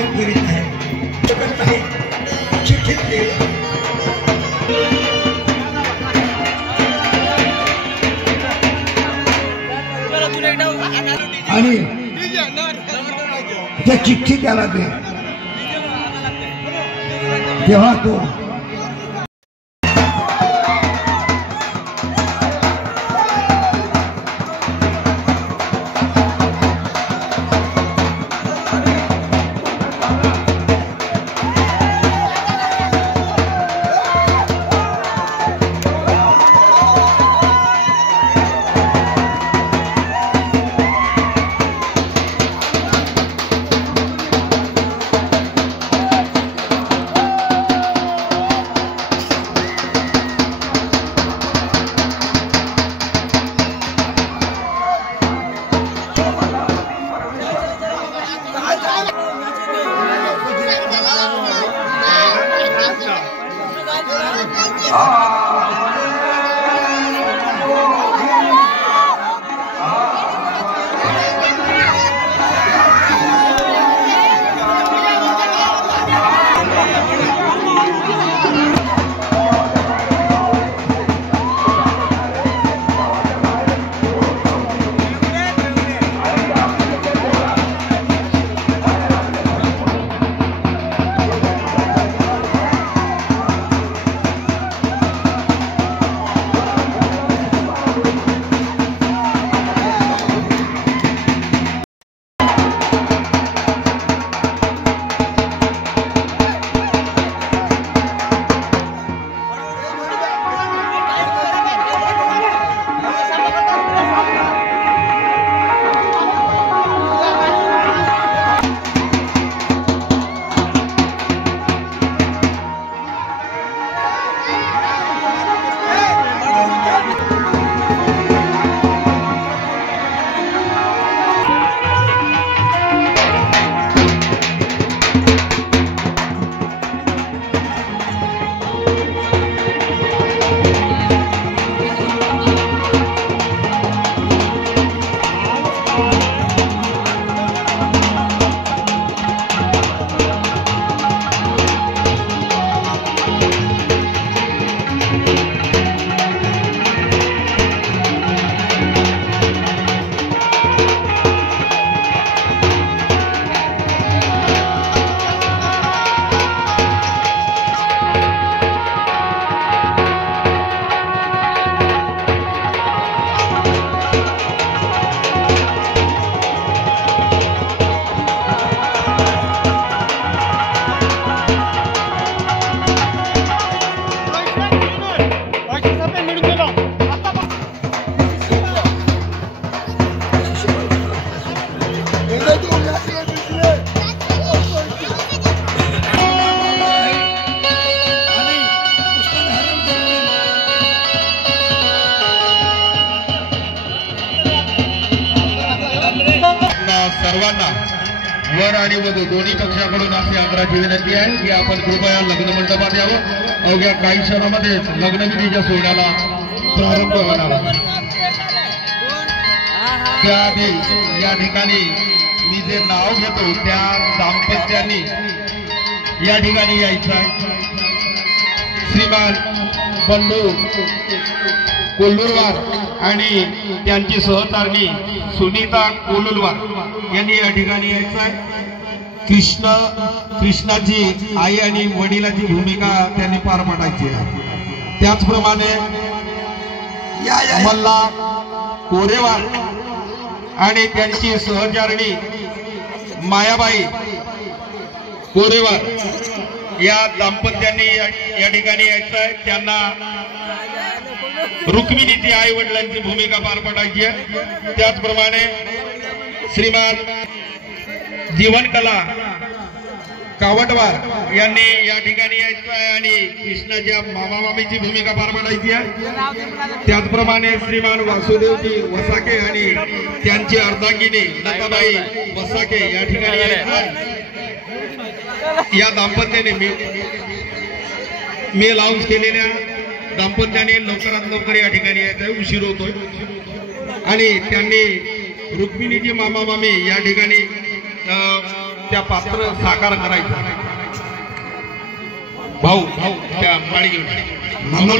नियोजन करीत आहे चिठ्ठीत दिलं आणि त्या चिठ्ठी त्याला दे तेव्हा तो सर्वांना वर आणि वधू दोन्ही पक्षाकडून अशी आग्रहाची विनंती आहे की आपण कृपया लग्न मंडपात यावं। अवघ्या काही क्षणामध्ये लग्नविधीच्या सोहळ्याला प्रारंभ होणार आहे। त्याआधी या ठिकाणी मी जे नाव घेतो त्या दाम्पत्यांनी या ठिकाणी यायचं आहे। श्रीमान बंडू कोल्लूरवार आणि त्यांची सहचारणी सुनीता कोल्लूरवार यांनी या ठिकाणी यायचं आहे। कृष्णाची आई आणि वडिलाची भूमिका त्यांनी पार पाडायची आहे। त्याचप्रमाणे मल्ला कोरेवार आणि त्यांची सहचारणी मायाबाई कोरेवार या दाम्पत्यांनी या ठिकाणी यायचं आहे। त्यांना रुक्मिणीची आई वडिलांची भूमिका पार पाडायची आहे। त्याचप्रमाणे श्रीमान जीवनकला कावटवार यांनी या ठिकाणी यायचं आहे आणि कृष्णाच्या मामा मामीची भूमिका पार पाडायची आहे। त्याचप्रमाणे श्रीमान वासुदेवजी वसाके आणि त्यांची अर्धांगिनी लताबाई वसाके या ठिकाणी यायचं आहे। या दाम्पत्याने मी लाऊन्स केलेल्या दाम्पत्याने लवकरात लवकर या ठिकाणी यायचं, उशीर होतोय। आणि त्यांनी रुक्मिणीची मामा मामी या ठिकाणी त्या पात्र साकार करायचं. भाऊ त्या माडी घेऊन